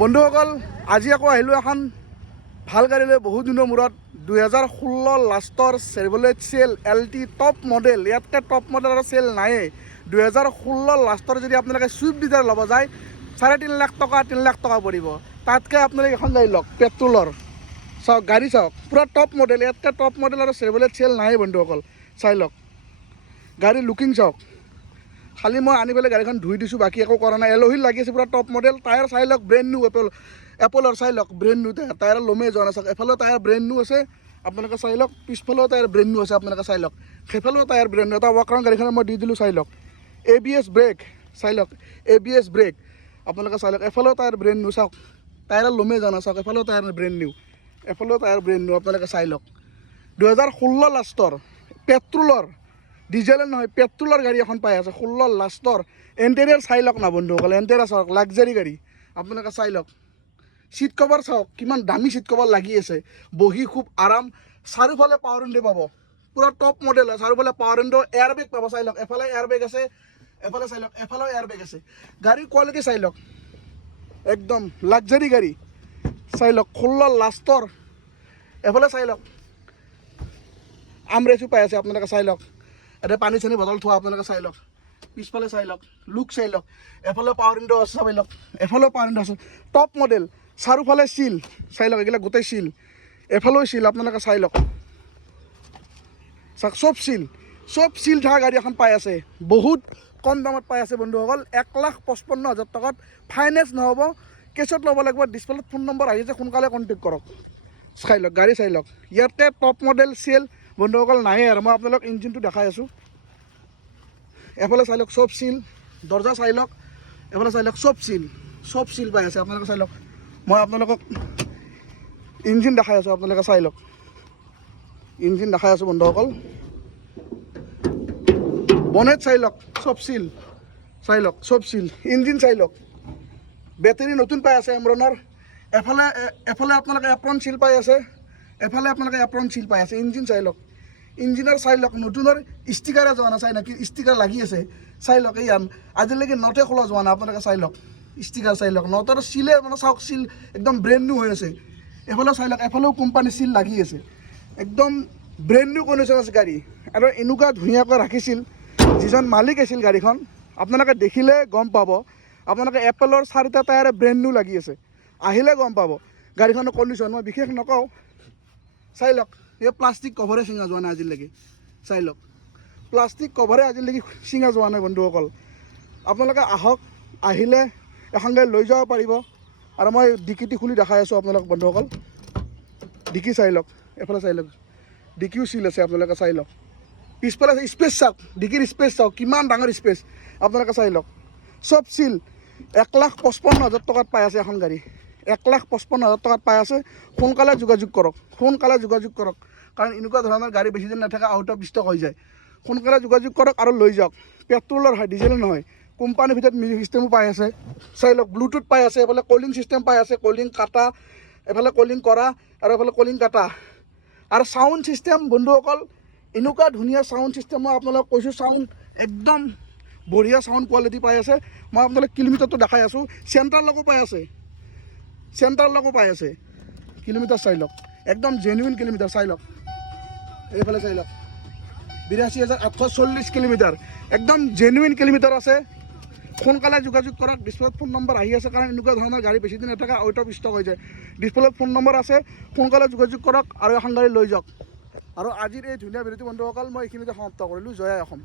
বন্ধুসকল আজি আকৌ আহিলোঁ এখন ভাল গাড়ী লৈ বহু দিনৰ মূৰত 2016 লাষ্টৰ Chevrolet sail LT top model ইয়াতকৈ টপ মডেলৰ চেল নায়েই 2016 লাষ্টৰ যদি আপোনালোকে ছুইফ্ট ডিজায়াৰ ল'ব যায় 3.5 লাখ টকা 3 লাখ টকা পৰিব তাতকৈ আপোনালোকে এখন গাড়ী লওক পেট্ৰলৰ চাওক গাড়ী চাওক পুৰা টপ মডেল ইয়াতকৈ টপ মডেলৰ চেভ্ৰলেট চেল নায়েই বন্ধুসকল চাই লওক গাড়ী লুকিং চাওক খালি মই আনি পেলাই গাড়ীখন ধুই দিছোঁ বাকী একো কৰা নাই এলহিল লাগি আছে পুৰা টপ মডেল টায়াৰ চাই লওক ব্ৰেণ্ড নিউ এপলৰ চাই লওক ব্ৰেণ্ড নিউ টায়াৰ লমেই যোৱা নাই চাওক এফালেও টায়াৰ ব্ৰেণ্ড নিউ আছে আপোনালোকে চাই লওক পিছফালেও টায়াৰ ব্ৰেণ্ড নিউ আছে আপোনালোকে চাই লওক সেইফালেও টায়াৰ ব্ৰেণ্ড নিউ এটা ৱাকৰাউণ্ড গাড়ীখন মই দি দিলোঁ চাই লওক ABS ব্ৰেক চাই লওক ABS ব্ৰেক আপোনালোকে চাই লওক এফালেও টায়াৰ ব্ৰেণ্ড নিউ চাওক টায়াৰ লমেই যোৱা নাই চাওক এফালেও টায়াৰ ব্ৰেণ্ড নিউ এফালেও টায়াৰ ব্ৰেণ্ড নিউ আপোনালোকে চাই লওক 2016 লাষ্টৰ পেট্ৰলৰ ডিজেলৰ নহয় পেট্ৰলৰ গাড়ী এখন পাই আছে 16 লাষ্টৰ এণ্টেৰিয়াৰ চাই লওক না বন্ধুসকল এণ্টেৰিয়াৰ চাওক লাক্সাৰী গাড়ী আপোনালোকে চাই লওক ছিট কভাৰ চাওক কিমান দামী ছিট কভাৰ লাগি আছে বহি খুব আৰাম চাৰিওফালে পাৱাৰ উইণ্ডো পাব পুৰা টপ মডেল হয় চাৰিওফালে পাৱাৰ উইণ্ডো এয়াৰ বেগ পাব চাই লওক এফালে এয়াৰ বেগ আছে এফালে চাই লওক এফালেও এয়াৰ বেগ আছে গাড়ীৰ কোৱালিটি চাই লওক একদম লাক্সাৰী গাড়ী চাই লওক 16 লাষ্টৰ এফালে চাই লওক আমৰেচো পাই আছে আপোনালোকে চাই লওক এটা পানী চানী বটল থোৱা আপোনালোকে চাই লওক পিছফালে চাই লওক লুক চাই লওক এফালে পাৱাৰ উইণ্ডো আছে চাই লওক এফালেও পাৱাৰ উইণ্ডো আছে টপ মডেল চাৰিওফালে চিল চাই লওক এইবিলাক গোটেই চিল এফালেও চিল আপোনালোকে চাই লওক চাওক চব চিল থকা গাড়ী এখন পাই আছে বহুত কম দামত পাই আছে বন্ধুসকল 1,55,000 টকাত ফাইনেন্স নহ'ব কেছত ল'ব লাগিব ডিছপ্লেত ফোন নম্বৰ আহি আছে সোনকালে কণ্টেক্ট কৰক চাই লওক গাড়ী চাই লওক ইয়াতে টপ মডেল চেল বন্ধুসকল নাহে আৰু মই আপোনালোক ইঞ্জিনটো দেখাই আছোঁ এফালে চাই লওক চব চিল দৰ্জা চাই লওক এফালে চাই লওক চব চিল পাই আছে আপোনালোকে চাই লওক মই আপোনালোকক ইঞ্জিন দেখাই আছোঁ আপোনালোকে চাই লওক ইঞ্জিন দেখাই আছোঁ বন্ধুসকল বনেট চাই লওক চব চিল চাই লওক চব চিল ইঞ্জিন চাই লওক বেটেৰী নতুন পাই আছে এমৰণৰ এফালে আপোনালোকে এপ্ৰন চিল পাই আছে এফালে আপোনালোকে এপ্ৰন চিল পাই আছে ইঞ্জিন চাই লওক ইঞ্জিনৰ চাই লওক নতুনৰ ষ্টিকাৰে যোৱা নাই চাই না কি ষ্টিকাৰ লাগি আছে চাই লওক এই আজিলৈকে নটে খোলা যোৱা নাই আপোনালোকে চাই লওক ষ্টিকাৰ চাই লওক নটৰ চিলে মানে চাওক চিল একদম ব্ৰেণ্ড নিউ হৈ আছে এফালেও চাই লওক এফালেও কোম্পানী চিল লাগি আছে একদম ব্ৰেণ্ড নিউ কণ্ডিশ্যন আছে গাড়ী আৰু এনেকুৱা ধুনীয়াকৈ ৰাখিছিল যিজন মালিক আছিল গাড়ীখন আপোনালোকে দেখিলে গম পাব আপোনালোকে এপলৰ 4টা টায়াৰে ব্ৰেণ্ড নিউ লাগি আছে আহিলে গম পাব গাড়ীখনৰ কণ্ডিশ্যন মই বিশেষ নকওঁ চাই লওক এই প্লাষ্টিক কভাৰে ছিঙা যোৱা নাই আজিলৈকে চাই লওক প্লাষ্টিক কভাৰে আজিলৈকে ছিঙা যোৱা নাই বন্ধুসকল আপোনালোকে আহক আহিলে এখন গাড়ী লৈ যাব পাৰিব আৰু মই ডিকিটি খুলি দেখাই আছোঁ আপোনালোক বন্ধুসকল ডিকি চাই লওক এফালে চাই লওক ডিকিও চিল আছে আপোনালোকে চাই লওক পিছফালে স্পেচ চাওক ডিকিৰ স্পেচ চাওক কিমান ডাঙৰ স্পেচ আপোনালোকে চাই লওক চব চিল 1,55,000 টকাত পাই আছে এখন গাড়ী 1,55,000 টকাত পাই আছে সোনকালে যোগাযোগ কৰক কাৰণ এনেকুৱা ধৰণৰ গাড়ী বেছি দিন নাথাকে আউট অফ ষ্টক হৈ যায় সোনকালে যোগাযোগ কৰক আৰু লৈ যাওক পেট্ৰলৰ হয় ডিজেলৰ নহয় কোম্পানীৰ ভিতৰত মিউজিক চিষ্টেমো পাই আছে চাই লওক ব্লুটুথ পাই আছে এফালে কলিং চিষ্টেম পাই আছে কলিং কাটা এফালে কলিং কৰা আৰু এফালে কলিং কাটা আৰু চাউণ্ড চিষ্টেম বন্ধুসকল এনেকুৱা ধুনীয়া চাউণ্ড চিষ্টেম মই আপোনালোকক কৈছোঁ চাউণ্ড একদম বঢ়িয়া চাউণ্ড কোৱালিটি পাই আছে মই আপোনালোক কিলোমিটাৰটো দেখাই আছোঁ চেণ্টাৰ লগো পাই আছে কিলোমিটাৰ চাই লওক একদম জেনুইন কিলোমিটাৰ চাই লওক এইফালে চাই লওক 82,840 কিলোমিটাৰ একদম জেনুইন কিলোমিটাৰ আছে সোনকালে যোগাযোগ কৰক ডিছপ্লেত ফোন নম্বৰ আহি আছে কাৰণ এনেকুৱা ধৰণৰ গাড়ী বেছি দিন নাথাকে আউট অফ ষ্টক হৈ যায় ডিছপ্লেত ফোন নম্বৰ আছে সোনকালে যোগাযোগ কৰক আৰু এখন গাড়ী লৈ যাওক আৰু আজিৰ এই ধুনীয়া ভিডিঅ'টো বন্ধুসকল মই এইখিনিতে সমাপ্ত কৰিলোঁ জয় অসম।